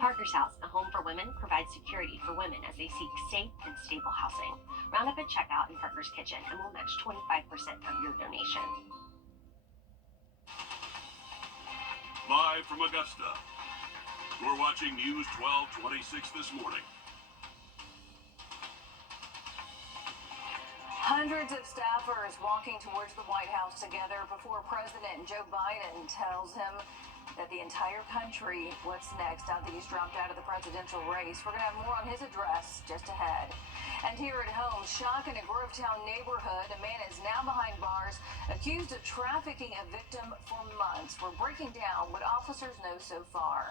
Parker's House, a home for women, provides security for women as they seek safe and stable housing. Round up at checkout in Parker's Kitchen and we'll match 25% of your donation. Live from Augusta, we're watching News 1226 this morning. Hundreds of staffers walking towards the White House together before President Joe Biden tells him that the entire country, what's next now that he's dropped out of the presidential race. We're going to have more on his address just ahead. And here at home, shock in a Grovetown neighborhood. A man is now behind bars, accused of trafficking a victim for months. We're breaking down what officers know so far.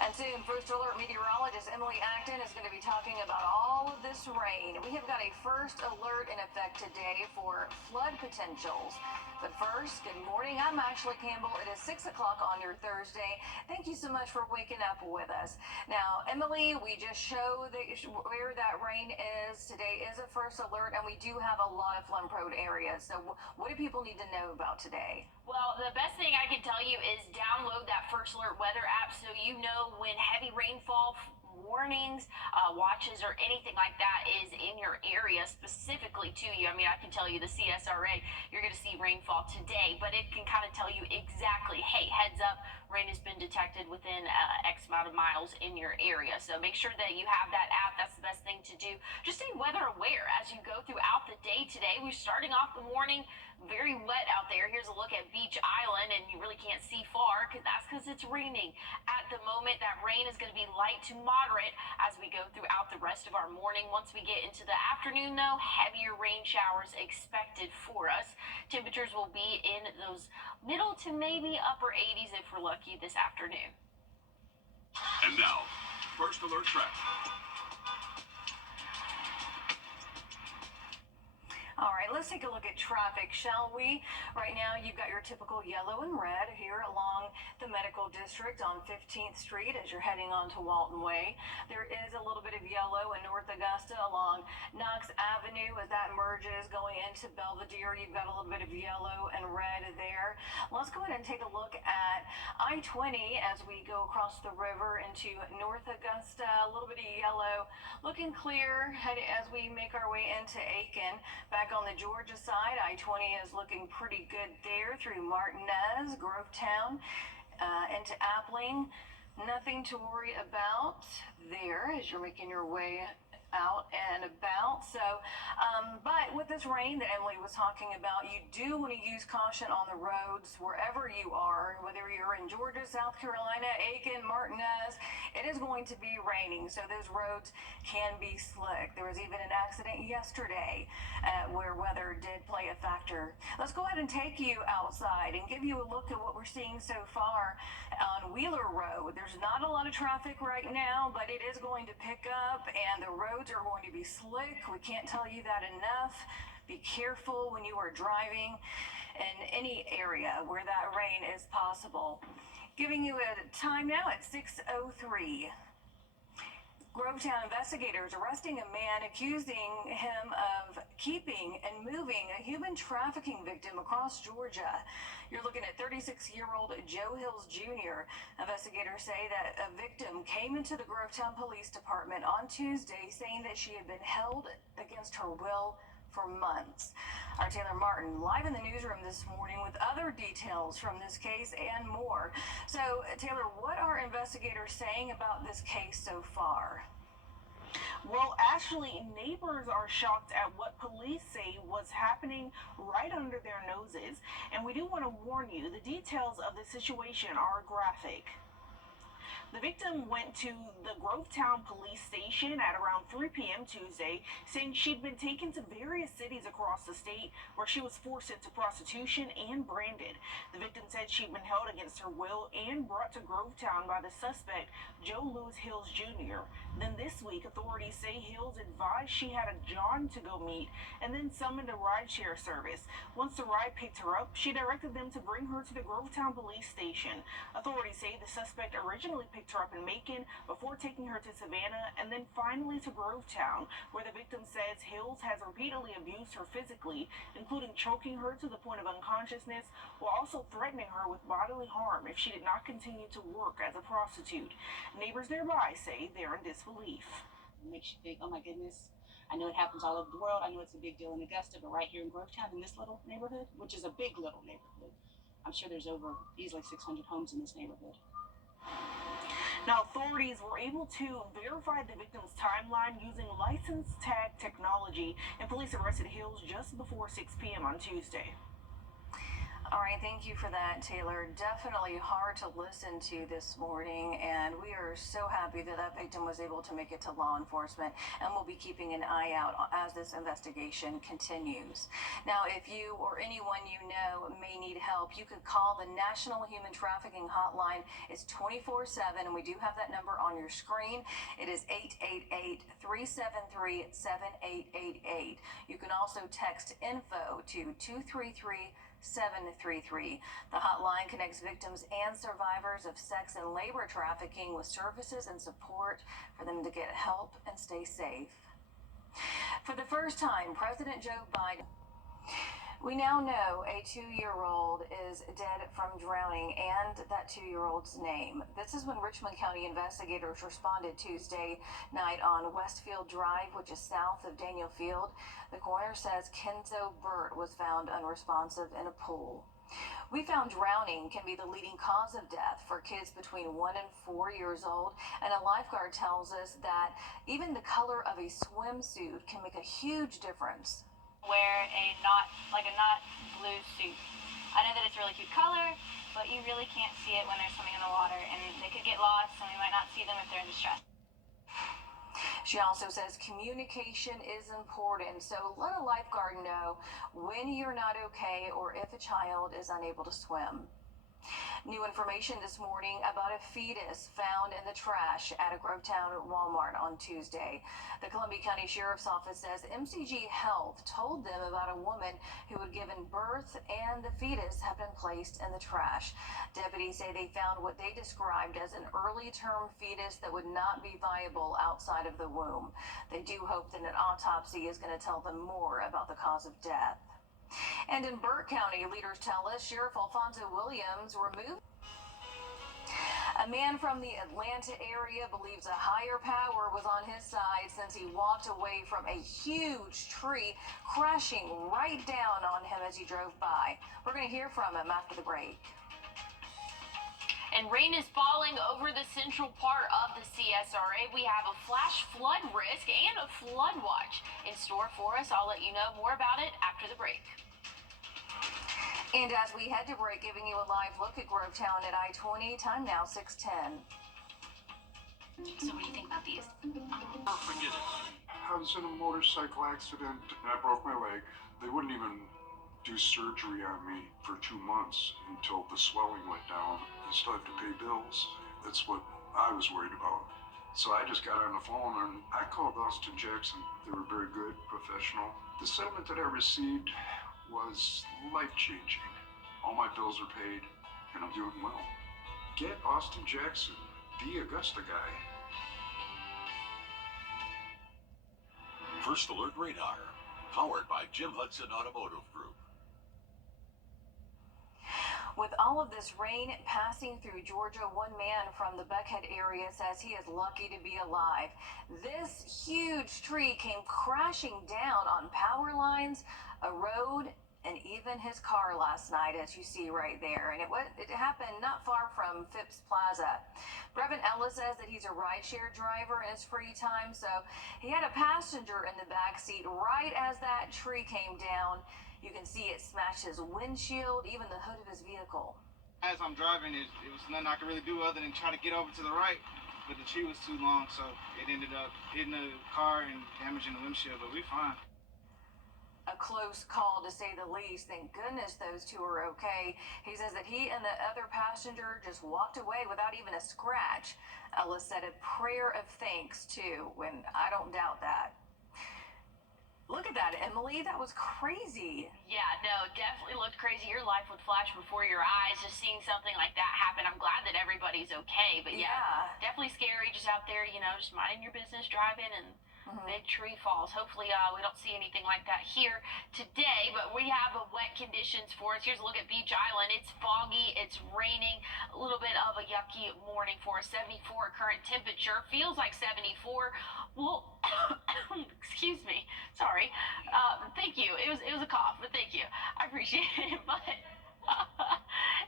And soon, First Alert meteorologist Emily Acton is going to be talking about all of this rain. We have got a first alert in effect today for flood potentials. But first, good morning. I'm Ashley Campbell. It is 6 o'clock on your Thursday. Thank you so much for waking up with us. Now, Emily, we just showed where that rain is. Today is a first alert, and we do have a lot of flood-prone areas. So what do people need to know about today? Well, the best thing I can tell you is download that First Alert weather app so you know when heavy rainfall warnings, watches, or anything like that is in your area specifically to you. I mean, I can tell you the CSRA, you're going to see rainfall today, but it can kind of tell you exactly, hey, heads up, rain has been detected within X amount of miles in your area. So make sure that you have that app. That's the best thing to do. Just stay weather aware as you go throughout the day today. We're starting off the morning very wet out there. Here's a look at Beach Island, and you really can't see far because it's raining. At the moment, that rain is going to be light to moderate as we go throughout the rest of our morning. Once we get into the afternoon, though, heavier rain showers expected for us. Temperatures will be in those middle to maybe upper 80s if we're lucky this afternoon. And now, First Alert traffic. All right, let's take a look at traffic, shall we? Right now, you've got your typical yellow and red here along the Medical District on 15th Street as you're heading on to Walton Way. There is a little bit of yellow in North Augusta along Knox Avenue as that merges going into Belvedere. You've got a little bit of yellow and red there. Let's go ahead and take a look at I-20 as we go across the river into North Augusta. A little bit of yellow, looking clear as we make our way into Aiken. Back on the Georgia side, I-20 is looking pretty good there through Martinez, Grovetown, into Appling. Nothing to worry about there as you're making your way out and about. So, but with this rain that Emily was talking about, you do want to use caution on the roads wherever you are, whether you're in Georgia, South Carolina, Aiken, Martinez. It is going to be raining, so those roads can be slick. There was even an accident yesterday where weather did play a factor. Let's go ahead and take you outside and give you a look at what we're seeing so far on Wheeler Road. There's not a lot of traffic right now, but it is going to pick up, and the roads are going to be slick. We can't tell you that enough. Be careful when you are driving in any area where that rain is possible. Giving you a time now at 6:03. Grovetown investigators arresting a man accusing him of keeping and moving a human trafficking victim across Georgia. You're looking at 36-year-old Joe Hills Jr. Investigators say that a victim came into the Grovetown Police Department on Tuesday saying that she had been held against her will for months. Our Taylor Martin live in the newsroom this morning with other details from this case and more. So, Taylor, what are investigators saying about this case so far? Well, actually, neighbors are shocked at what police say was happening right under their noses. And we do want to warn you, the details of the situation are graphic. The victim went to the Grovetown police station at around 3 p.m. Tuesday, saying she'd been taken to various cities across the state where she was forced into prostitution and branded. The victim said she'd been held against her will and brought to Grovetown by the suspect, Joe Louis Hills Jr. Then this week, authorities say Hills advised she had a John to go meet and then summoned a rideshare service. Once the ride picked her up, she directed them to bring her to the Grovetown police station. Authorities say the suspect originally picked picked her up in Macon before taking her to Savannah and then finally to Grovetown, where the victim says Hills has repeatedly abused her physically, including choking her to the point of unconsciousness while also threatening her with bodily harm if she did not continue to work as a prostitute. Neighbors nearby say they're in disbelief. It makes you think, oh my goodness, I know it happens all over the world. I know it's a big deal in Augusta, but right here in Grovetown, in this little neighborhood, which is a big little neighborhood, I'm sure there's over easily 600 homes in this neighborhood. Now, authorities were able to verify the victim's timeline using license tag technology, and police arrested Hills just before 6 p.m. on Tuesday. All right, thank you for that, Taylor. Definitely hard to listen to this morning, and we are so happy that that victim was able to make it to law enforcement, and we'll be keeping an eye out as this investigation continues. Now, if you or anyone you know may need help, you could call the National Human Trafficking Hotline. It's 24/7, and we do have that number on your screen. It is 888-373-7888. You can also text info to 233-733. The hotline connects victims and survivors of sex and labor trafficking with services and support for them to get help and stay safe. For the first time, President Joe Biden. We now know a 2-year-old is dead from drowning and that 2-year-old's name. This is when Richmond County investigators responded Tuesday night on Westfield Drive, which is south of Daniel Field. The coroner says Kenzo Burt was found unresponsive in a pool. We found drowning can be the leading cause of death for kids between 1 and 4 years old, and a lifeguard tells us that even the color of a swimsuit can make a huge difference. Wear a not blue suit. I know that it's a really cute color, but you really can't see it when they're swimming in the water, and they could get lost, and we might not see them if they're in distress. She also says communication is important, so let a lifeguard know when you're not okay or if a child is unable to swim. New information this morning about a fetus found in the trash at a Grovetown Walmart on Tuesday. The Columbia County Sheriff's Office says MCG Health told them about a woman who had given birth and the fetus had been placed in the trash. Deputies say they found what they described as an early-term fetus that would not be viable outside of the womb. They do hope that an autopsy is going to tell them more about the cause of death. And in Burke County, leaders tell us Sheriff Alfonso Williams removed. A man from the Atlanta area believes a higher power was on his side since he walked away from a huge tree crashing right down on him as he drove by. We're going to hear from him after the break. And rain is falling over the central part of the CSRA. We have a flash flood risk and a flood watch in store for us. I'll let you know more about it after the break. And as we head to break, giving you a live look at Grovetown at I-20, time now 6:10. So what do you think about these? Oh, forget it. I was in a motorcycle accident and I broke my leg. They wouldn't even do surgery on me for 2 months until the swelling went down. You still have to pay bills. That's what I was worried about. So I just got on the phone and I called Austin Jackson. They were very good, professional. The settlement that I received was life-changing. All my bills are paid and I'm doing well. Get Austin Jackson, the Augusta guy. First Alert Radar, powered by Jim Hudson Automotive Group. With all of this rain passing through Georgia, one man from the Buckhead area says he is lucky to be alive. This huge tree came crashing down on power lines, a road, and even his car last night, as you see right there. And it happened not far from Phipps Plaza. Brevin Ellis says that he's a rideshare driver in his free time, so he had a passenger in the back seat right as that tree came down. You can see it smashed his windshield, even the hood of his vehicle. As I'm driving, it was nothing I could really do other than try to get over to the right, but the tree was too long, so it ended up hitting the car and damaging the windshield, but we fine. A close call, to say the least. Thank goodness those two are okay. He says that he and the other passenger just walked away without even a scratch. Ellis said a prayer of thanks, too, and I don't doubt that. Look at that, Emily. That was crazy. Yeah, no, definitely looked crazy. Your life would flash before your eyes just seeing something like that happen. I'm glad that everyone everybody's okay. But yeah, definitely scary just out there, just minding your business, driving, and big tree falls. Hopefully, we don't see anything like that here today, but we have wet conditions for us. Here's a look at Beach Island. It's foggy, it's raining, a little bit of a yucky morning for us. 74 current temperature, feels like 74. Well, excuse me, sorry. Thank you. It was a cough, but thank you. I appreciate it. But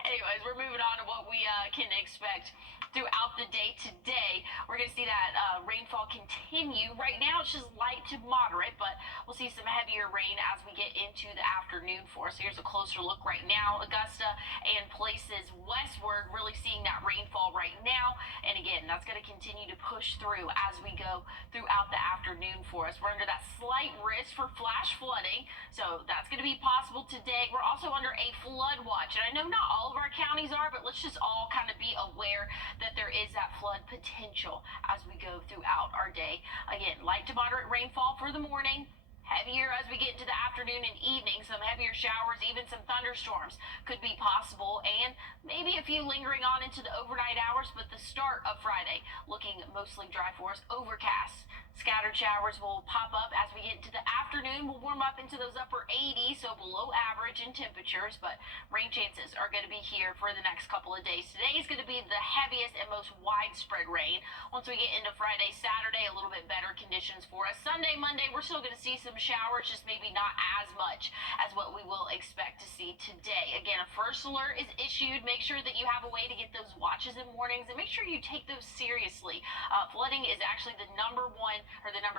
anyways, we're moving on to what we can expect throughout the day today. We're going to see that rainfall continue. Right now, it's just light to moderate, but we'll see some heavier rain as we get into the afternoon for us. So here's a closer look right now. Augusta and places westward, really seeing that rainfall right now. And again, that's going to continue to push through as we go throughout the afternoon for us. We're under that slight risk for flash flooding, so that's going to be possible today. We're also under a flood watch, and I know not all of our counties are, but let's just all kind of be aware that there is that flood potential as we go throughout our day. Again, light to moderate rainfall for the morning. Heavier as we get into the afternoon and evening. Some heavier showers, even some thunderstorms could be possible, and maybe a few lingering on into the overnight hours, but the start of Friday looking mostly dry for us. Overcast. Scattered showers will pop up as we get into the afternoon. We'll warm up into those upper 80s, so below average in temperatures, but rain chances are going to be here for the next couple of days. Today is going to be the heaviest and most widespread rain. Once we get into Friday, Saturday, a little bit better conditions for us. Sunday, Monday, we're still going to see some showers, just maybe not as much as what we will expect to see today. Again, a first alert is issued. Make sure that you have a way to get those watches in mornings, and make sure you take those seriously. Flooding is actually the number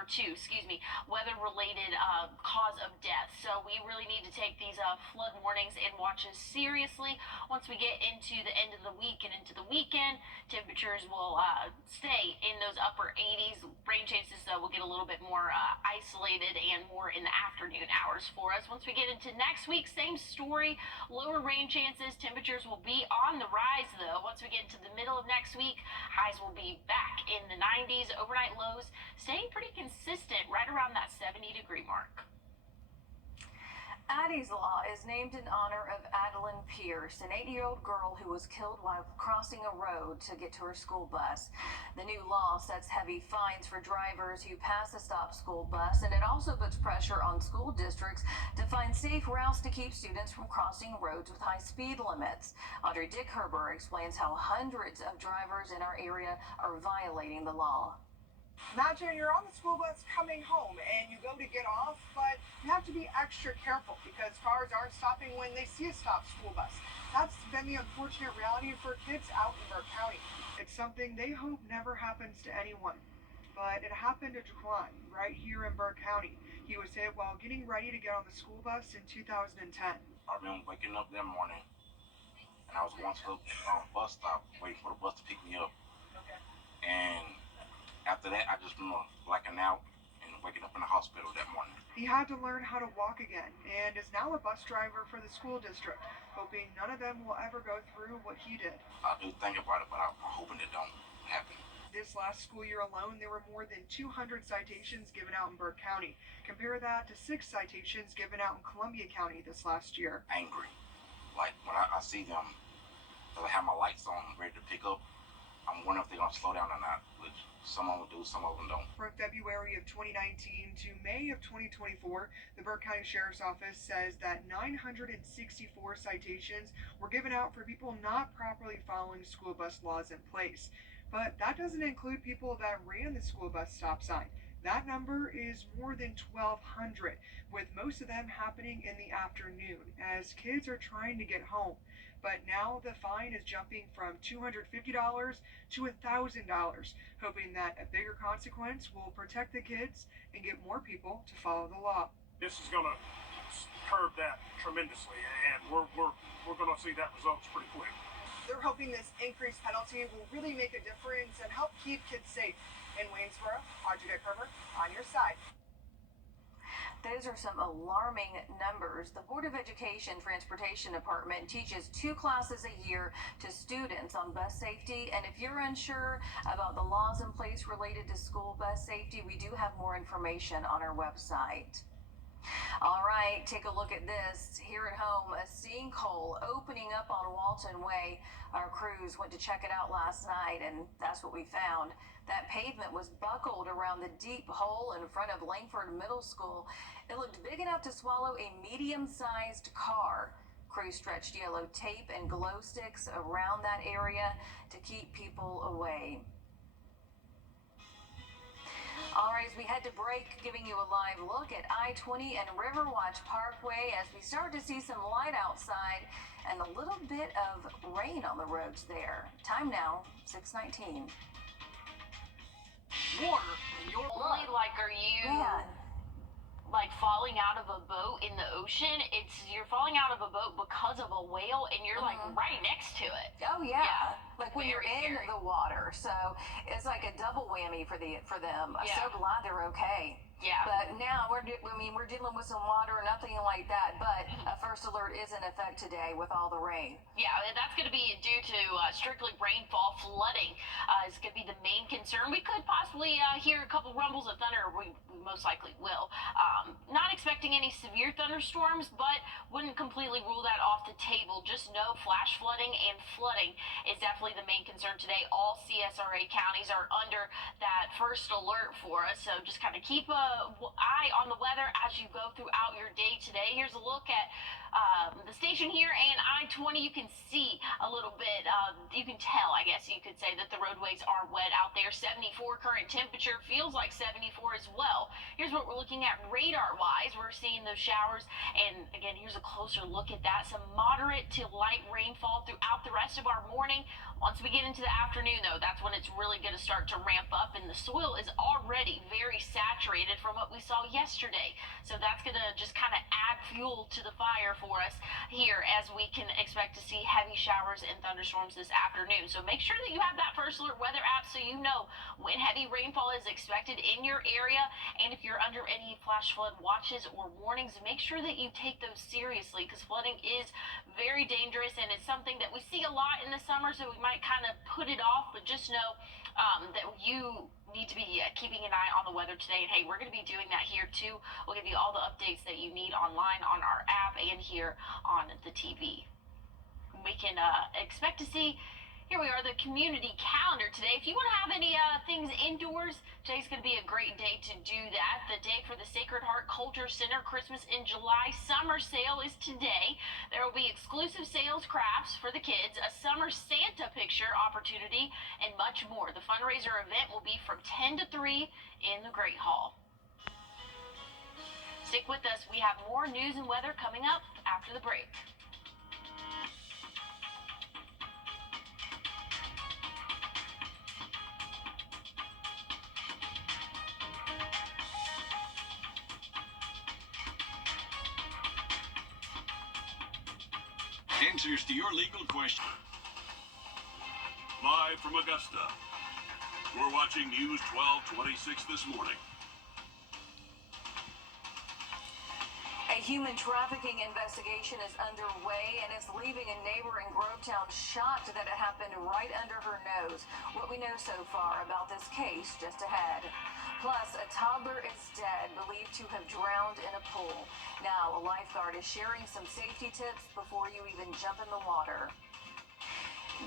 two, weather-related cause of death. So we really need to take these flood warnings and watches seriously. Once we get into the end of the week and into the weekend, temperatures will stay in those upper 80s. Rain chances, though, will get a little bit more isolated and more in the afternoon hours for us. Once we get into next week, same story. Lower rain chances. Temperatures will be on the rise, though. Once we get into the middle of next week, highs will be back in the 90s. Overnight lows staying pretty consistent right around that 70-degree mark. Addie's Law is named in honor of Adeline Pierce, an 8-year-old girl who was killed while crossing a road to get to her school bus. The new law sets heavy fines for drivers who pass a stop school bus, and it also puts pressure on school districts to find safe routes to keep students from crossing roads with high speed limits. Audrey Dickherber explains how hundreds of drivers in our area are violating the law. Imagine you're on the school bus coming home and you go to get off, but you have to be extra careful because cars aren't stopping when they see a stopped school bus. That's been the unfortunate reality for kids out in Burke County. It's something they hope never happens to anyone, but it happened to Jaquan right here in Burke County. He was hit while getting ready to get on the school bus in 2010. I remember waking up that morning and I was going to the bus stop waiting for the bus to pick me up. Okay. And after that, I just remember blacking out and waking up in the hospital that morning. He had to learn how to walk again and is now a bus driver for the school district, hoping none of them will ever go through what he did. I do think about it, but I'm hoping it don't happen. This last school year alone, there were more than 200 citations given out in Burke County. Compare that to 6 citations given out in Columbia County this last year. Angry. Like when I see them, I have my lights on, ready to pick up. I'm wondering if they're going to slow down or not, which some of them do, some of them don't. From February of 2019 to May of 2024, the Burke County Sheriff's Office says that 964 citations were given out for people not properly following school bus laws in place. But that doesn't include people that ran the school bus stop sign. That number is more than 1,200, with most of them happening in the afternoon as kids are trying to get home. But now the fine is jumping from $250 to $1,000, hoping that a bigger consequence will protect the kids and get more people to follow the law. This is going to curb that tremendously, and we're going to see that results pretty quick. They're hoping this increased penalty will really make a difference and help keep kids safe. In Waynesboro, Audrey Dickherber, on your side. Those are some alarming numbers. The Board of Education Transportation Department teaches 2 classes a year to students on bus safety. And if you're unsure about the laws in place related to school bus safety, we do have more information on our website. All right, take a look at this. Here at home, a sinkhole opening up on Walton Way. Our crews went to check it out last night, and that's what we found. That pavement was buckled around the deep hole in front of Langford Middle School. It looked big enough to swallow a medium-sized car. Crews stretched yellow tape and glow sticks around that area to keep people away. All right, as we head to break, giving you a live look at I-20 and Riverwatch Parkway as we start to see some light outside and a little bit of rain on the roads there. Time now, 6:19. Water in your blood. Only like, are you Man. like falling out of a boat in the ocean? You're falling out of a boat because of a whale, and you're like right next to it. Oh yeah, like when you're Very in scary. the water. So it's like a double whammy for them. I'm Yeah. so glad they're okay. Yeah. But now we're dealing with some water, nothing like that. But a first alert is in effect today with all the rain. Yeah, and that's going to be due to strictly rainfall. Flooding is going to be the main concern. We could possibly hear a couple rumbles of thunder. We most likely will. Not expecting any severe thunderstorms, but wouldn't completely rule that off the table. Just know flash flooding and flooding is definitely the main concern today. All CSRA counties are under that first alert for us, so just kind of keep a eye on the weather as you go throughout your day today. Here's a look at the station here and I-20. You can see a little bit, you can tell, I guess you could say, that the roadways are wet out there. 74 current temperature, feels like 74 as well. Here's what we're looking at radar wise. We're seeing those showers, and again, here's a closer look at that. Some moderate to light rainfall throughout the rest of our morning. Once we get into the afternoon, though, that's when it's really going to start to ramp up, and the soil is already very saturated from what we saw yesterday. So that's going to just kind of add fuel to the fire for us here as we can expect to see heavy showers and thunderstorms this afternoon. So make sure that you have that first alert weather app so you know when heavy rainfall is expected in your area. And if you're under any flash flood watches or warnings, make sure that you take those seriously, because flooding is very dangerous, and it's something that we see a lot in the summer, so we might kind of put it off. But just know that you need to be keeping an eye on the weather today. And hey, we're going to be doing that here too. We'll give you all the updates that you need online on our app and here on the TV. We can expect to see, here we are, the community calendar today. If you want to have any things indoors, today's going to be a great day to do that. The day for the Sacred Heart Culture Center Christmas in July summer sale is today. There will be exclusive sales crafts for the kids, a summer Santa picture opportunity, and much more. The fundraiser event will be from 10 to 3 in the Great Hall. Stick with us. We have more news and weather coming up after the break. Answers to your legal question. Live from Augusta, we're watching News 1226 this morning. A human trafficking investigation is underway, and it's leaving a neighbor in Grovetown shocked that it happened right under her nose. What we know so far about this case just ahead. Plus, a toddler is dead, believed to have drowned in a pool. Now, a lifeguard is sharing some safety tips before you even jump in the water.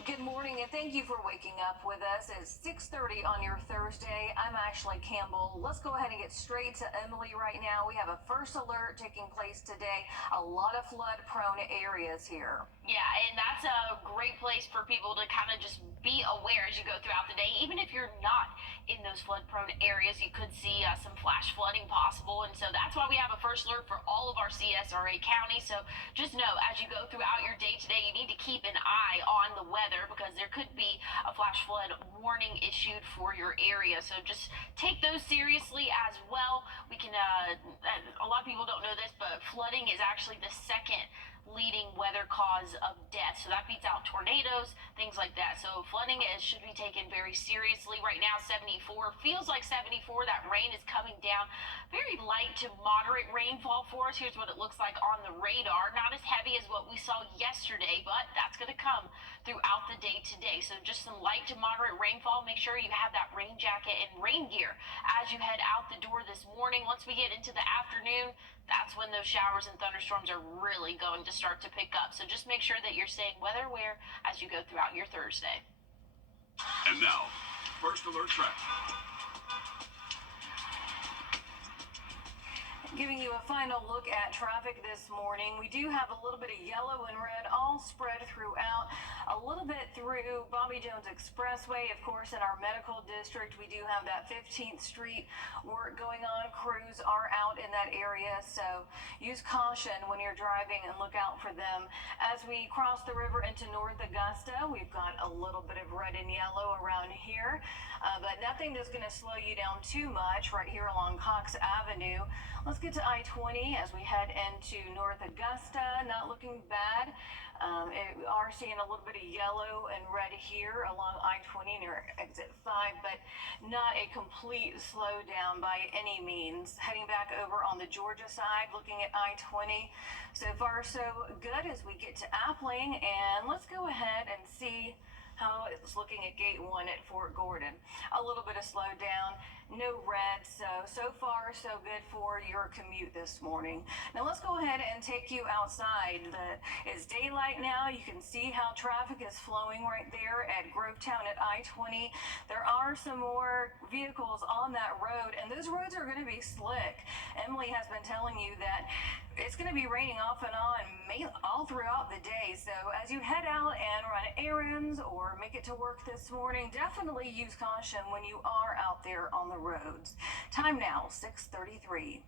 Good morning, and thank you for waking up with us. It's 6:30 on your Thursday. I'm Ashley Campbell. Let's go ahead and get straight to Emily right now. We have a first alert taking place today. A lot of flood-prone areas here. Yeah, and that's a great place for people to kind of just be aware as you go throughout the day. Even if you're not in those flood-prone areas, you could see some flash flooding possible. And so that's why we have a first alert for all of our CSRA counties. So just know, as you go throughout your day today, you need to keep an eye on the weather, because there could be a flash flood warning issued for your area. So just take those seriously as well. We can, a lot of people don't know this, but flooding is actually the second leading weather cause of death. So that beats out tornadoes, things like that. So flooding should be taken very seriously. Right now, 74, feels like 74. That rain is coming down. Very light to moderate rainfall for us. Here's what it looks like on the radar. Not as heavy as what we saw yesterday, but that's going to come throughout the day today. So just some light to moderate rainfall. Make sure you have that rain jacket and rain gear as you head out the door this morning. Once we get into the afternoon, that's when those showers and thunderstorms are really going to start to pick up. So just make sure that you're staying weather aware as you go throughout your Thursday. And now, First Alert Traffic. Giving you a final look at traffic this morning. We do have a little bit of yellow and red all spread throughout, a little bit through Bobby Jones Expressway. Of course, in our medical district, we do have that 15th Street work going on. Crews are out in that area, so use caution when you're driving and look out for them. As we cross the river into North Augusta, we've got a little bit of red and yellow around here, but nothing that's going to slow you down too much right here along Cox Avenue. Let's get to I-20 as we head into North Augusta. Not looking bad. We are seeing a little bit of yellow and red here along I-20 near exit 5, but not a complete slowdown by any means. Heading back over on the Georgia side, looking at I-20. So far, so good as we get to Appling. And let's go ahead and see how it's looking at Gate 1 at Fort Gordon. A little bit of slowdown, no red, so far so good for your commute this morning. Now let's go ahead and take you outside. It's daylight now. You can see how traffic is flowing right there at Grovetown at I-20. There are some more vehicles on that road, and those roads are going to be slick. Emily has been telling you that it's going to be raining off and on all throughout the day. So as you head out and run errands or make it to work this morning, definitely use caution when you are out there on the roads. Time now, 6:33.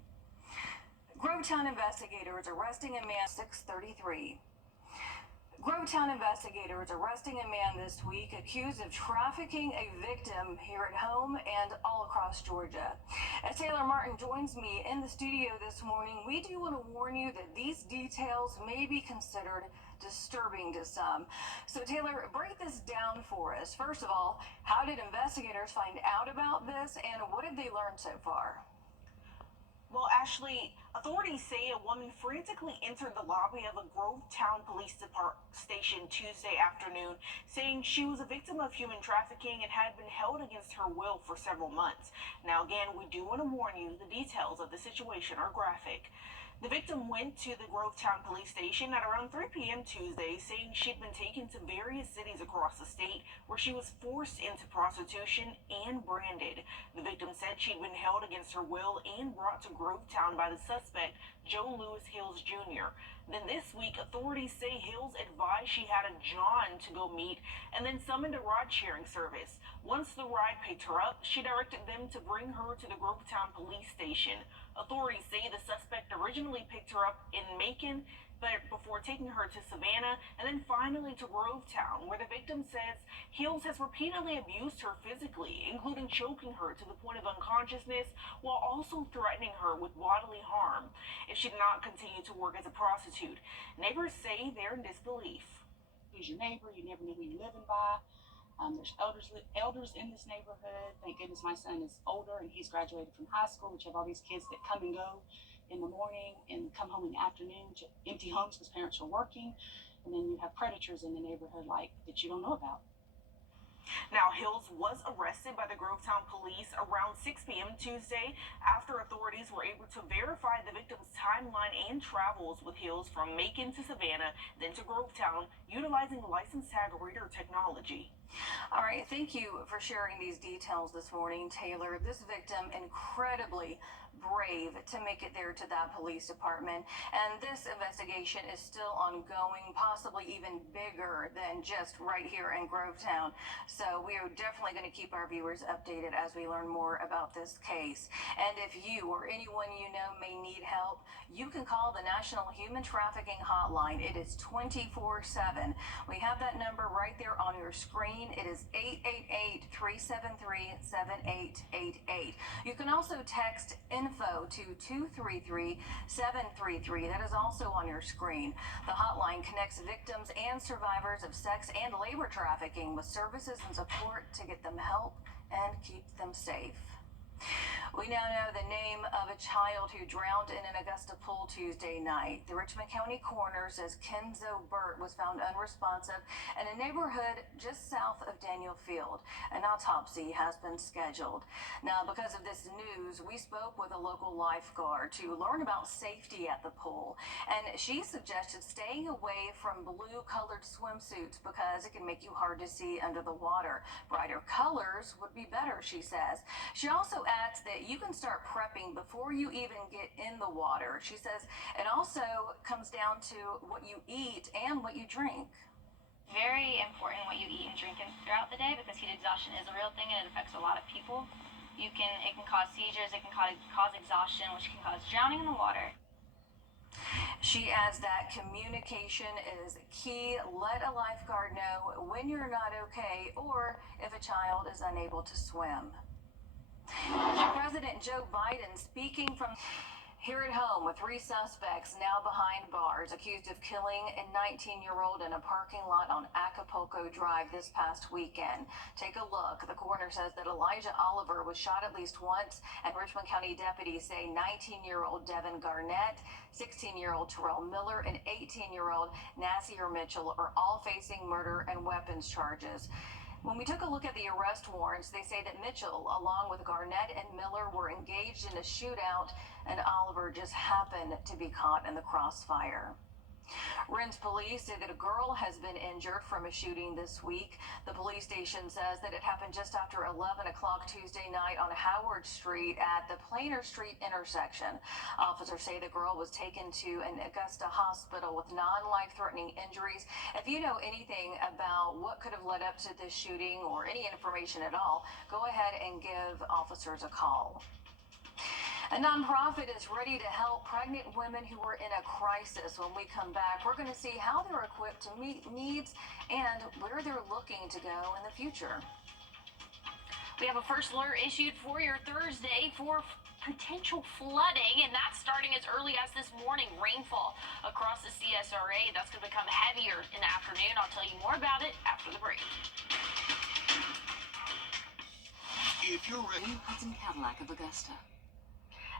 Grovetown investigators arresting a man, 6:33. Grovetown investigators arresting a man this week accused of trafficking a victim here at home and all across Georgia. As Taylor Martin joins me in the studio this morning, we do want to warn you that these details may be considered disturbing to some. So Taylor, break this down for us. First of all, how did investigators find out about this, and what have they learned so far? Well, Ashley, authorities say a woman frantically entered the lobby of a Grovetown Police Station Tuesday afternoon, saying she was a victim of human trafficking and had been held against her will for several months. Now, again, we do want to warn you, the details of the situation are graphic. The victim went to the Grovetown Police Station at around 3 p.m. Tuesday, saying she'd been taken to various cities across the state where she was forced into prostitution and branded. The victim said she'd been held against her will and brought to Grovetown by the suspect, Joe Lewis Hills Jr. Then this week, authorities say Hills advised she had a John to go meet and then summoned a ride-sharing service. Once the ride picked her up, she directed them to bring her to the Grovetown Police Station. Authorities say the suspect originally picked her up in Macon, but before taking her to Savannah and then finally to Grovetown, where the victim says Hills has repeatedly abused her physically, including choking her to the point of unconsciousness while also threatening her with bodily harm if she did not continue to work as a prostitute. Neighbors say they're in disbelief. Who's your neighbor? You never know who you're living by. There's elders in this neighborhood. Thank goodness my son is older and he's graduated from high school, which have all these kids that come and go in the morning and come home in the afternoon to empty homes because parents are working. And then you have predators in the neighborhood like that you don't know about. Now, Hills was arrested by the Grovetown police around 6 p.m. Tuesday after authorities were able to verify the victim's timeline and travels with Hills from Macon to Savannah, then to Grovetown, utilizing license tag reader technology. All right, thank you for sharing these details this morning, Taylor. This victim, incredibly brave to make it there to that police department, and this investigation is still ongoing, possibly even bigger than just right here in Grovetown. So we are definitely going to keep our viewers updated as we learn more about this case. And if you or anyone you know may need help, you can call the National Human Trafficking Hotline. It is 24/7. We have that number right there on your screen. It is 888-373-7888. You can also text info to 233-733. That is also on your screen. The hotline connects victims and survivors of sex and labor trafficking with services and support to get them help and keep them safe. We now know the name of a child who drowned in an Augusta pool Tuesday night. The Richmond County coroner says Kenzo Burt was found unresponsive in a neighborhood just south of Daniel Field. An autopsy has been scheduled. Now, because of this news, we spoke with a local lifeguard to learn about safety at the pool, and she suggested staying away from blue-colored swimsuits because it can make you hard to see under the water. Brighter colors would be better, she says. She also adds that you can start prepping before you even get in the water. She says it also comes down to what you eat and what you drink. Very important what you eat and drink throughout the day, because heat exhaustion is a real thing and it affects a lot of people. It can cause seizures, it can cause exhaustion, which can cause drowning in the water. She adds that communication is key. Let a lifeguard know when you're not okay or if a child is unable to swim. President Joe Biden speaking from here at home with 3 suspects now behind bars accused of killing a 19-year-old in a parking lot on Acapulco Drive this past weekend. Take a look. The coroner says that Elijah Oliver was shot at least once, and Richmond County deputies say 19-year-old Devin Garnett, 16-year-old Terrell Miller, and 18-year-old Nasir Mitchell are all facing murder and weapons charges. When we took a look at the arrest warrants, they say that Mitchell, along with Garnett and Miller, were engaged in a shootout, and Oliver just happened to be caught in the crossfire. Rennes police say that a girl has been injured from a shooting this week. The police station says that it happened just after 11 o'clock Tuesday night on Howard Street at the Plainer Street intersection. Officers say the girl was taken to an Augusta hospital with non-life-threatening injuries. If you know anything about what could have led up to this shooting or any information at all, go ahead and give officers a call. A nonprofit is ready to help pregnant women who are in a crisis. When we come back, we're going to see how they're equipped to meet needs and where they're looking to go in the future. We have a first alert issued for your Thursday for potential flooding, and that's starting as early as this morning. Rainfall across the CSRA. That's going to become heavier in the afternoon. I'll tell you more about it after the break. If you're ready, Hudson Cadillac of Augusta.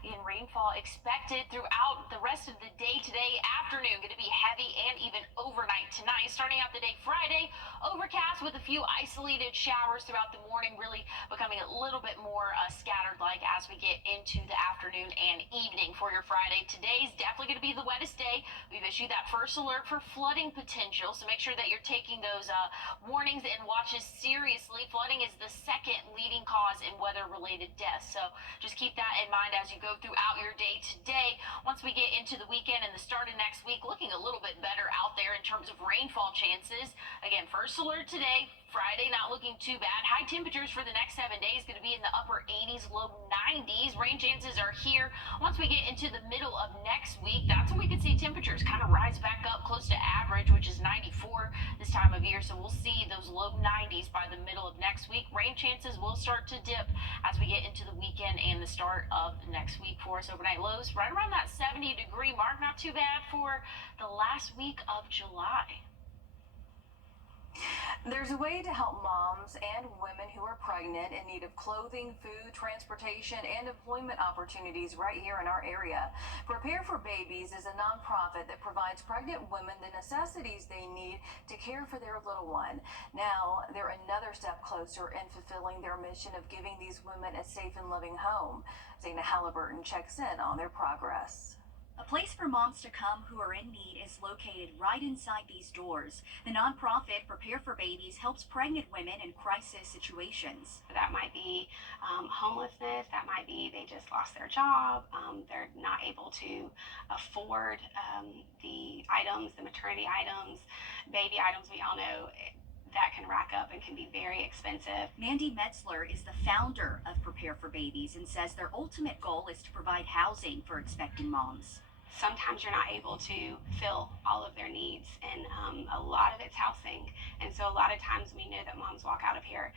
Again, rainfall expected throughout the rest of the day today afternoon. Going to be heavy and even overnight tonight. Starting out the day Friday, overcast with a few isolated showers throughout the morning, really becoming a little bit more scattered like as we get into the afternoon and evening for your Friday. Today's definitely going to be the wettest day. We've issued that first alert for flooding potential, so make sure that you're taking those warnings and watches seriously. Flooding is the second leading cause in weather-related deaths, so just keep that in mind as you go throughout your day today. Once we get into the weekend and the start of next week, looking a little bit better out there in terms of rainfall chances. Again, first alert today. Friday, not looking too bad. High temperatures for the next 7 days going to be in the upper 80s, low 90s. Rain chances are here. Once we get into the middle of next week, that's when we could see temperatures kind of rise back up close to average, which is 94 this time of year. So we'll see those low 90s by the middle of next week. Rain chances will start to dip as we get into the weekend and the start of next week for us. Overnight lows right around that 70-degree mark. Not too bad for the last week of July. There's a way to help moms and women who are pregnant in need of clothing, food, transportation, and employment opportunities right here in our area. Prepare for Babies is a nonprofit that provides pregnant women the necessities they need to care for their little one. Now, they're another step closer in fulfilling their mission of giving these women a safe and loving home. Zana Halliburton checks in on their progress. A place for moms to come who are in need is located right inside these doors. The nonprofit Prepare for Babies helps pregnant women in crisis situations. That might be homelessness, that might be they just lost their job, they're not able to afford the items, the maternity items, baby items. We all know that can rack up and can be very expensive. Mandy Metzler is the founder of Prepare for Babies and says their ultimate goal is to provide housing for expecting moms. Sometimes you're not able to fill all of their needs, and a lot of it's housing. And so a lot of times we know that moms walk out of here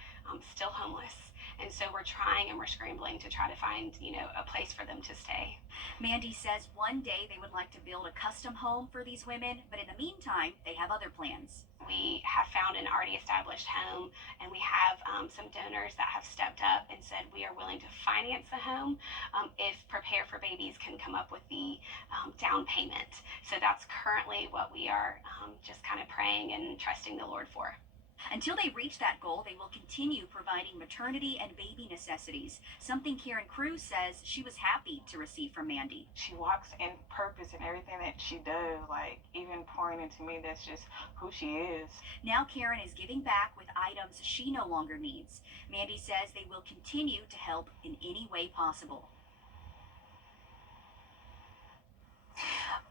still homeless. And so we're trying and we're scrambling to try to find, a place for them to stay. Mandy says one day they would like to build a custom home for these women, but in the meantime, they have other plans. We have found an already established home, and we have some donors that have stepped up and said we are willing to finance the home if Prepare for Babies can come up with the down payment. So that's currently what we are just kind of praying and trusting the Lord for. Until they reach that goal, they will continue providing maternity and baby necessities, something Karen Cruz says she was happy to receive from Mandy. She walks in purpose in everything that she does, like even pouring into me, that's just who she is. Now Karen is giving back with items she no longer needs. Mandy says they will continue to help in any way possible.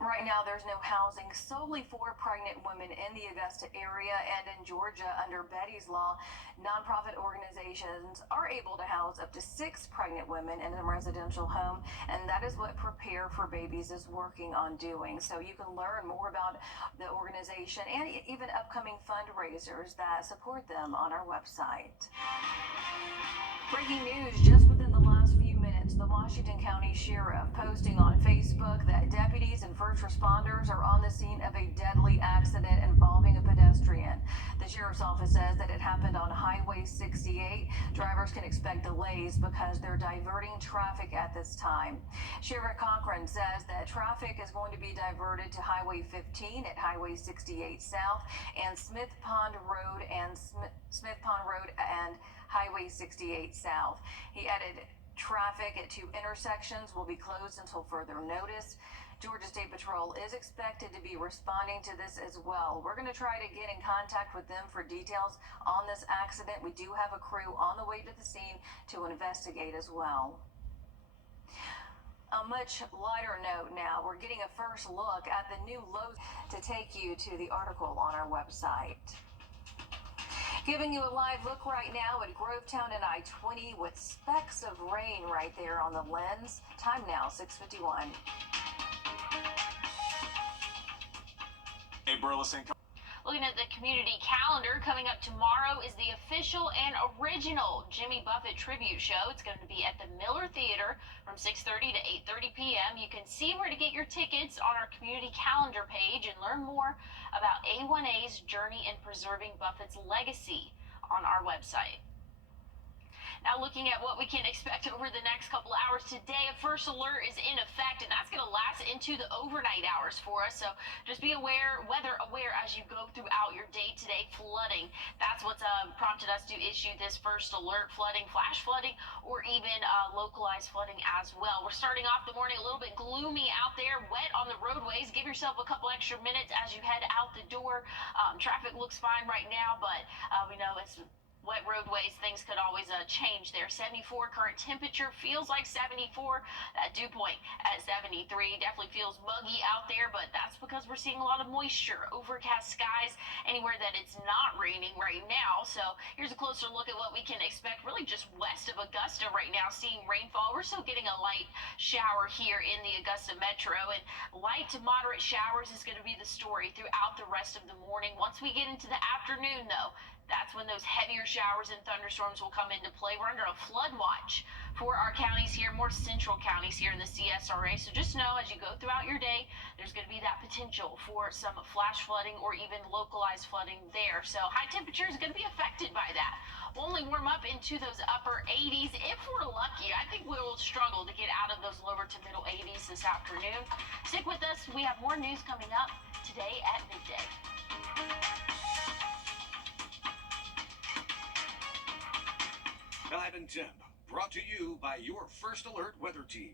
Right now, there's no housing solely for pregnant women in the Augusta area, and in Georgia, under Betty's law, nonprofit organizations are able to house up to 6 pregnant women in a residential home, and that is what Prepare for Babies is working on doing. So you can learn more about the organization and even upcoming fundraisers that support them on our website. Breaking news just within the last few minutes, the Washington County Sheriff posting on Facebook that deputies and first responders are on the scene of a deadly accident involving a pedestrian. The Sheriff's Office says that it happened on Highway 68. Drivers can expect delays because they're diverting traffic at this time. Sheriff Cochran says that traffic is going to be diverted to Highway 15 at Highway 68 South and Smith Pond Road and Highway 68 South. He added traffic at 2 intersections will be closed until further notice. Georgia State Patrol is expected to be responding to this as well. We're going to try to get in contact with them for details on this accident. We do have a crew on the way to the scene to investigate as well. A much lighter note now, we're getting a first look at the new low to take you to the article on our website. Giving you a live look right now at Grovetown and I-20 with specks of rain right there on the lens. Time now, 6:51. Hey, Burleson. Looking at the community calendar, coming up tomorrow is the official and original Jimmy Buffett tribute show. It's going to be at the Miller Theater from 6:30 to 8:30 p.m. You can see where to get your tickets on our community calendar page and learn more about A1A's journey in preserving Buffett's legacy on our website. Now looking at what we can expect over the next couple hours today, a first alert is in effect, and that's going to last into the overnight hours for us. So just be aware, weather aware as you go throughout your day today. Flooding, that's what's prompted us to issue this first alert. Flooding, flash flooding, or even localized flooding as well. We're starting off the morning a little bit gloomy out there, wet on the roadways. Give yourself a couple extra minutes as you head out the door. Traffic looks fine right now, but we know it's wet roadways, things could always change there. 74 current temperature, feels like 74. That dew point at 73. Definitely feels muggy out there, but that's because we're seeing a lot of moisture. Overcast skies anywhere that it's not raining right now. So here's a closer look at what we can expect really just west of Augusta right now. Seeing rainfall. We're still getting a light shower here in the Augusta metro, and light to moderate showers is going to be the story throughout the rest of the morning. Once we get into the afternoon, though, that's when those heavier showers and thunderstorms will come into play. We're under a flood watch for our counties here, more central counties here in the CSRA. So just know as you go throughout your day, there's going to be that potential for some flash flooding or even localized flooding there. So high temperatures are going to be affected by that. We'll only warm up into those upper 80s if we're lucky. I think we will struggle to get out of those lower to middle 80s this afternoon. Stick with us. We have more news coming up today at midday. Live and Temp, brought to you by your First Alert Weather Team.